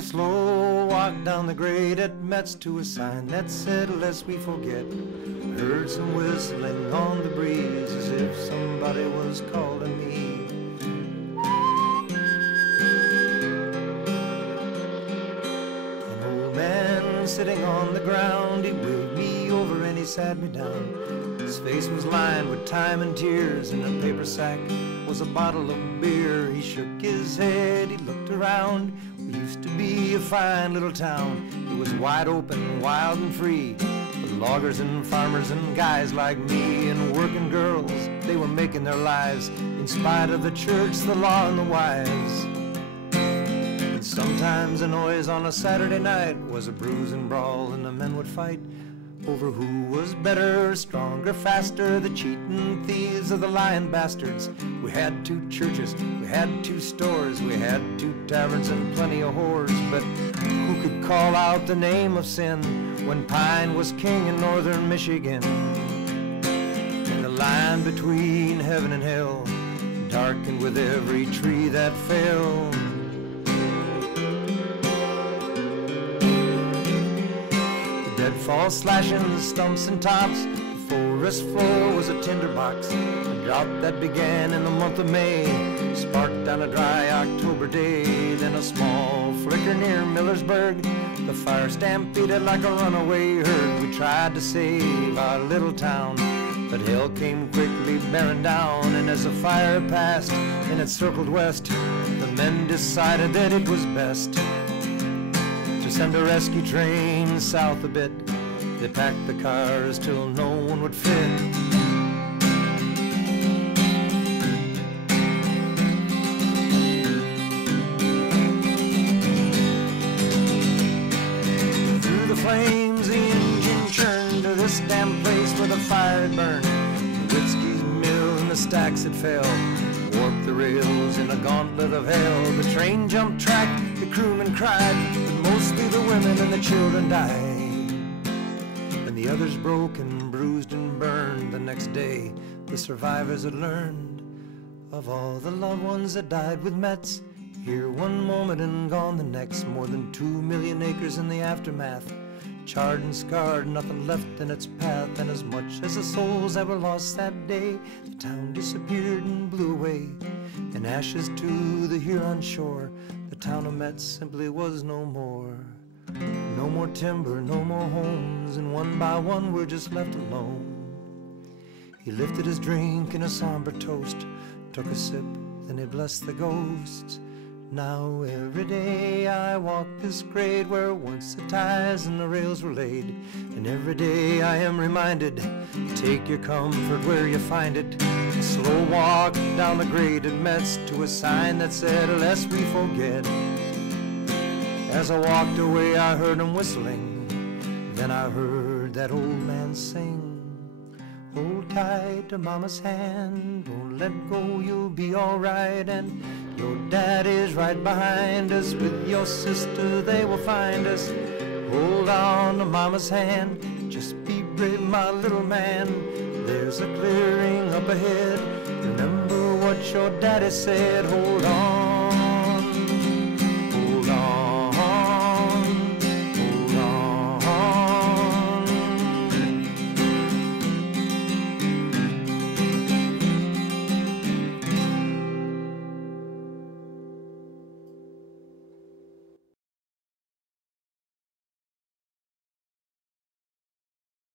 a slow walk down the grade at Metz to a sign that said, lest we forget. Heard some whistling on the breeze as if somebody was calling me. An old man sitting on the ground, he wheeled me over and he sat me down. His face was lined with time and tears, and in a paper sack was a bottle of beer. He shook his head, he looked around. We used to be a fine little town. It was wide open, wild and free, with loggers and farmers and guys like me and working girls. They were making their lives in spite of the church, the law, and the wives. And sometimes the noise on a Saturday night was a bruise and brawl, and the men would fight over who was better, stronger, faster, the cheating thieves or the lying bastards. We had 2 churches, we had 2 stores, we had 2 taverns and plenty of whores. But who could call out the name of sin when Pine was king in northern Michigan? And the line between heaven and hell darkened with every tree that fell. Deadfall slashing the stumps and tops. The forest floor was a tinderbox. A drought that began in the month of May sparked on a dry October day. Then a small flicker near Millersburg. The fire stampeded like a runaway herd. We tried to save our little town, but hell came quickly bearing down. And as the fire passed and it circled west, the men decided that it was best to send a rescue train south a bit. They packed the cars till no one would fit. Through the flames the engine churned to this damn place where the fire had burned. The whiskey's mill and the stacks had fell, warped the rails in a gauntlet of hell. The train jumped track, the crewmen cried, but mostly the women and the children died. And the others broke and bruised and burned. The next day the survivors had learned of all the loved ones that died with Metz. Here one moment and gone the next. More than 2 million acres in the aftermath, charred and scarred, nothing left in its path. And as much as the souls that were lost that day, the town disappeared and blew away in ashes to the Huron shore. The town of Metz simply was no more. No more timber, no more homes, and one by one we're just left alone. He lifted his drink in a somber toast, took a sip, then he blessed the ghosts. Now every day I walk this grade where once the ties and the rails were laid, and every day I am reminded, take your comfort where you find it. A slow walk down the grade at Metz to a sign that said, lest we forget. As I walked away I heard him whistling, then I heard that old man sing. Hold tight to mama's hand, don't let go, you'll be alright. And your dad is right behind us, with your sister they will find us. Hold on to mama's hand, just be brave my little man. There's a clearing up ahead, remember what your daddy said. Hold on